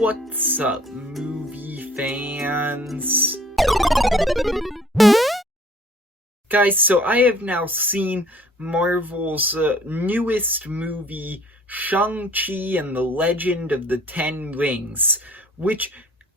What's up, movie fans? Guys, so I have now seen Marvel's newest movie, Shang-Chi and the Legend of the Ten Rings, which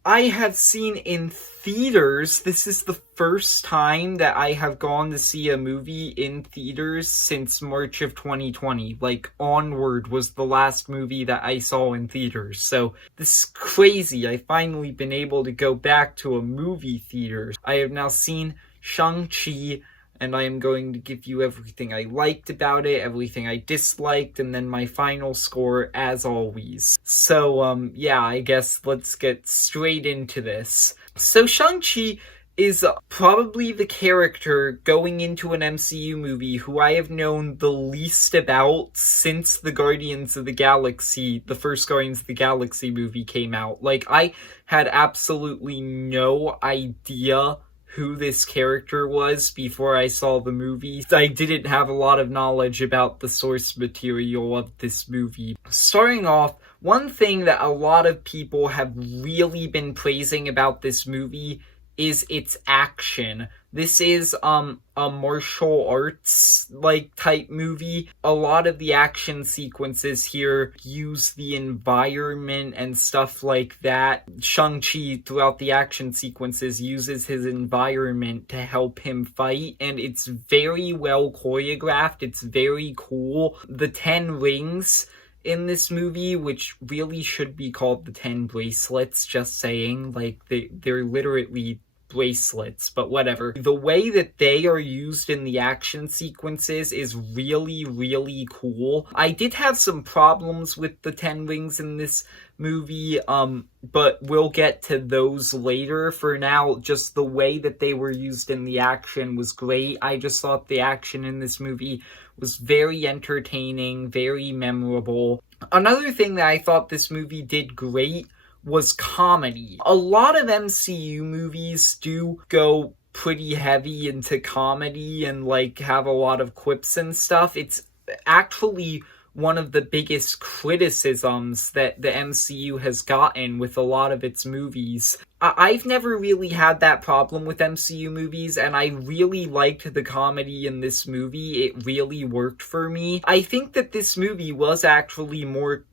I have seen in theaters. This is the first time that I have gone to see a movie in theaters since March of 2020. Like, Onward was the last movie that I saw in theaters. So, this is crazy. I've finally been able to go back to a movie theater. I have now seen Shang-Chi, and I am going to give you everything I liked about it, everything I disliked, and then my final score as always. So, yeah, I guess let's get straight into this. So, Shang-Chi is probably the character going into an MCU movie who I have known the least about since the Guardians of the Galaxy, the first Guardians of the Galaxy movie came out. Like, I had absolutely no idea who this character was before I saw the movie. I didn't have a lot of knowledge about the source material of this movie. Starting off, one thing that a lot of people have really been praising about this movie is its action. This is a martial arts type movie. A lot of the action sequences here use the environment and stuff like that. Shang-Chi throughout the action sequences uses his environment to help him fight, and it's very well choreographed. It's very cool. The 10 rings in this movie, which really should be called the 10 bracelets, just saying, they're literally bracelets, but whatever. The way that they are used in the action sequences is really, really cool. I did have some problems with the 10 rings in this movie, but we'll get to those later. For now, just the way that they were used in the action was great. I just thought the action in this movie was very entertaining, very memorable. Another thing that I thought this movie did great was comedy. A lot of MCU movies do go pretty heavy into comedy and have a lot of quips and stuff. It's actually one of the biggest criticisms that the MCU has gotten with a lot of its movies. I've never really had that problem with MCU movies, and I really liked the comedy in this movie. It really worked for me. I think that this movie was actually more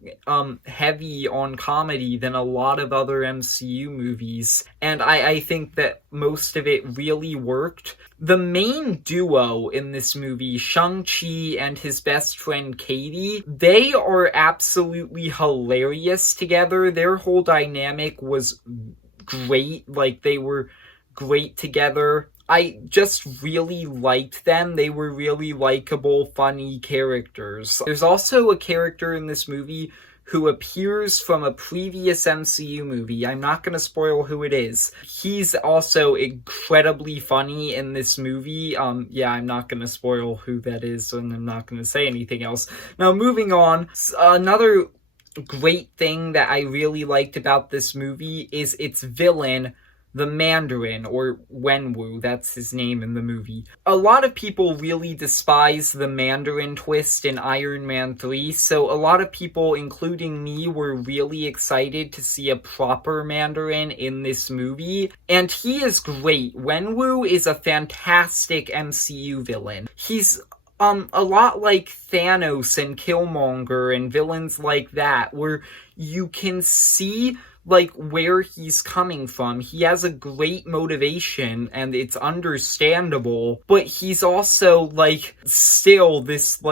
heavy on comedy than a lot of other MCU movies, and I think that most of it really worked. The main duo in this movie, Shang-Chi and his best friend Katie, they are absolutely hilarious together. Their whole dynamic was great. They were great together. I just really liked them. They were really likable, funny characters. There's also a character in this movie who appears from a previous MCU movie. I'm not going to spoil who it is. He's also incredibly funny in this movie. Yeah, I'm not going to spoil who that is, and I'm not going to say anything else. Now, moving on, another great thing that I really liked about this movie is its villain, the Mandarin, or Wenwu, that's his name in the movie. A lot of people really despise the Mandarin twist in Iron Man 3, so a lot of people, including me, were really excited to see a proper Mandarin in this movie, and he is great. Wenwu is a fantastic MCU villain. He's a lot like Thanos and Killmonger and villains like that, where you can see where he's coming from. He has a great motivation, and it's understandable, but he's also, still this,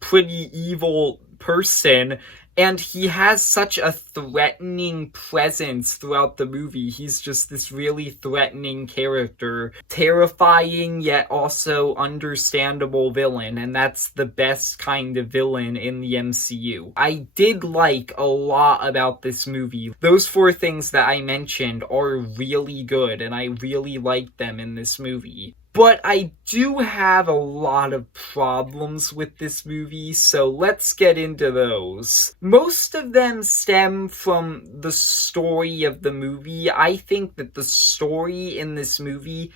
pretty evil person, and he has such a threatening presence throughout the movie. He's just this really threatening character. Terrifying, yet also understandable villain, and that's the best kind of villain in the MCU. I did like a lot about this movie. Those 4 things that I mentioned are really good, and I really liked them in this movie. But I do have a lot of problems with this movie, so let's get into those. Most of them stem from the story of the movie. I think that the story in this movie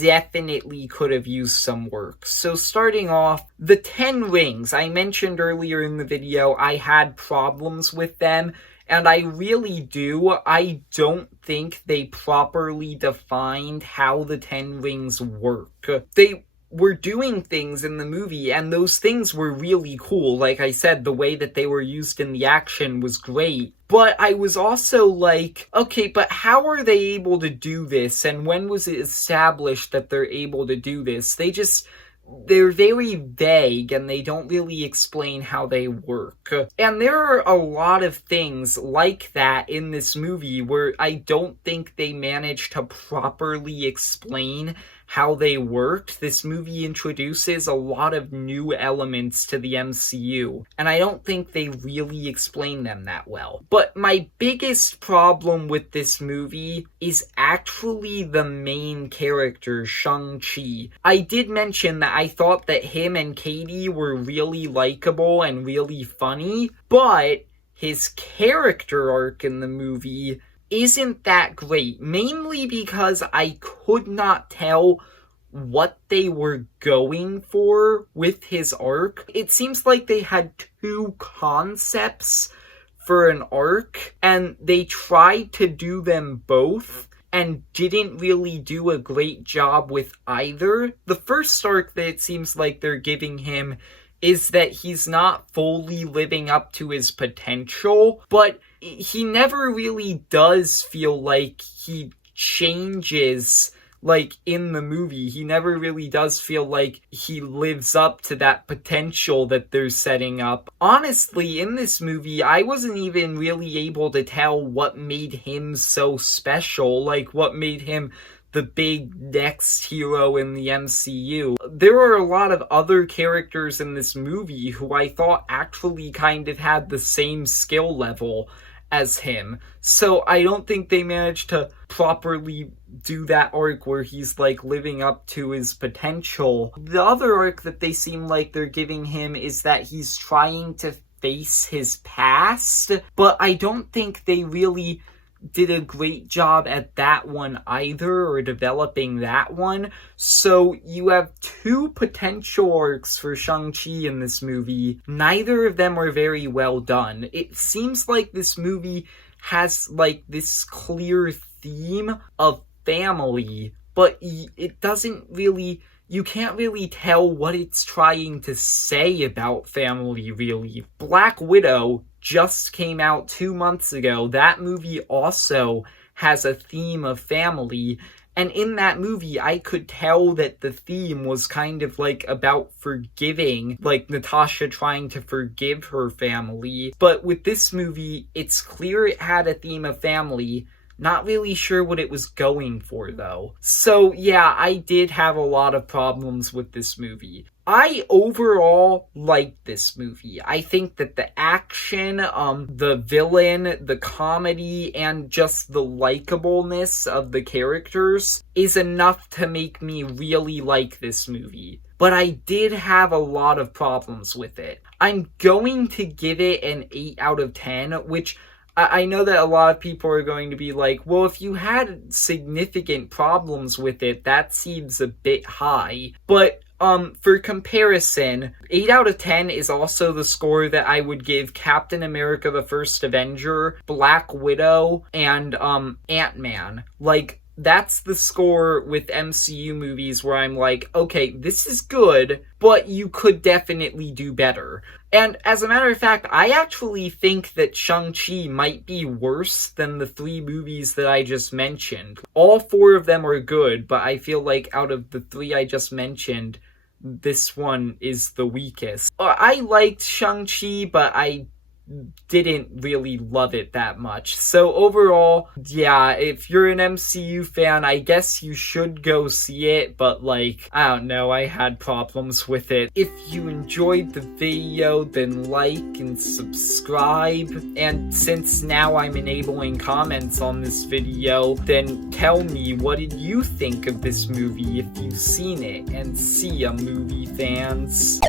definitely could have used some work. So starting off, the 10 rings. I mentioned earlier in the video I had problems with them, And I really do. I don't think they properly defined how the Ten Rings work. They were doing things in the movie, and those things were really cool. Like I said, the way that they were used in the action was great. But I was also like, okay, but how are they able to do this? And when was it established that they're able to do this? They're very vague, and they don't really explain how they work. And there are a lot of things like that in this movie where I don't think they managed to properly explain how they worked. This movie introduces a lot of new elements to the MCU, and I don't think they really explain them that well. But my biggest problem with this movie is actually the main character, Shang-Chi. I did mention that I thought that him and Katie were really likable and really funny, but his character arc in the movie isn't that great, mainly because I could not tell what they were going for with his arc. It seems like they had two concepts for an arc, and they tried to do them both and didn't really do a great job with either. The first arc that it seems like they're giving him is that he's not fully living up to his potential, but he never really does feel like he changes, like, in the movie. He never really does feel like he lives up to that potential that they're setting up. Honestly, in this movie, I wasn't even really able to tell what made him so special, like, what made him the big next hero in the MCU. There are a lot of other characters in this movie who I thought actually kind of had the same skill level as him. So I don't think they managed to properly do that arc where he's like living up to his potential. The other arc that they seem like they're giving him is that he's trying to face his past, but I don't think they really did a great job at that one either, or developing that one. So you have two potential arcs for Shang-Chi in this movie. Neither of them are very well done. It seems like this movie has like this clear theme of family, but it doesn't really, you can't really tell what it's trying to say about family, really. Black Widow just came out 2 months ago. That movie also has a theme of family, and in that movie I could tell that the theme was kind of like about forgiving, like Natasha trying to forgive her family. But with this movie, it's clear it had a theme of family. Not really sure what it was going for, though. So yeah, I did have a lot of problems with this movie. I overall liked this movie. I think that the action, the villain, the comedy, and just the likableness of the characters is enough to make me really like this movie. But I did have a lot of problems with it. I'm going to give it an 8 out of 10, which I know that a lot of people are going to be like, well, if you had significant problems with it, that seems a bit high. But for comparison, 8 out of 10 is also the score that I would give Captain America the First Avenger, Black Widow, and Ant-Man. Like, that's the score with MCU movies where I'm like, okay, this is good, but you could definitely do better. And as a matter of fact, I actually think that Shang-Chi might be worse than the 3 movies that I just mentioned. All 4 of them are good, but I feel like out of the 3 I just mentioned, this one is the weakest. I liked Shang-Chi, but I didn't really love it that much. So overall, yeah, if you're an MCU fan, I guess you should go see it, but like, I don't know, I had problems with it. If you enjoyed the video, then like and subscribe, and since now I'm enabling comments on this video, then tell me, what did you think of this movie if you've seen it, and see ya, movie fans.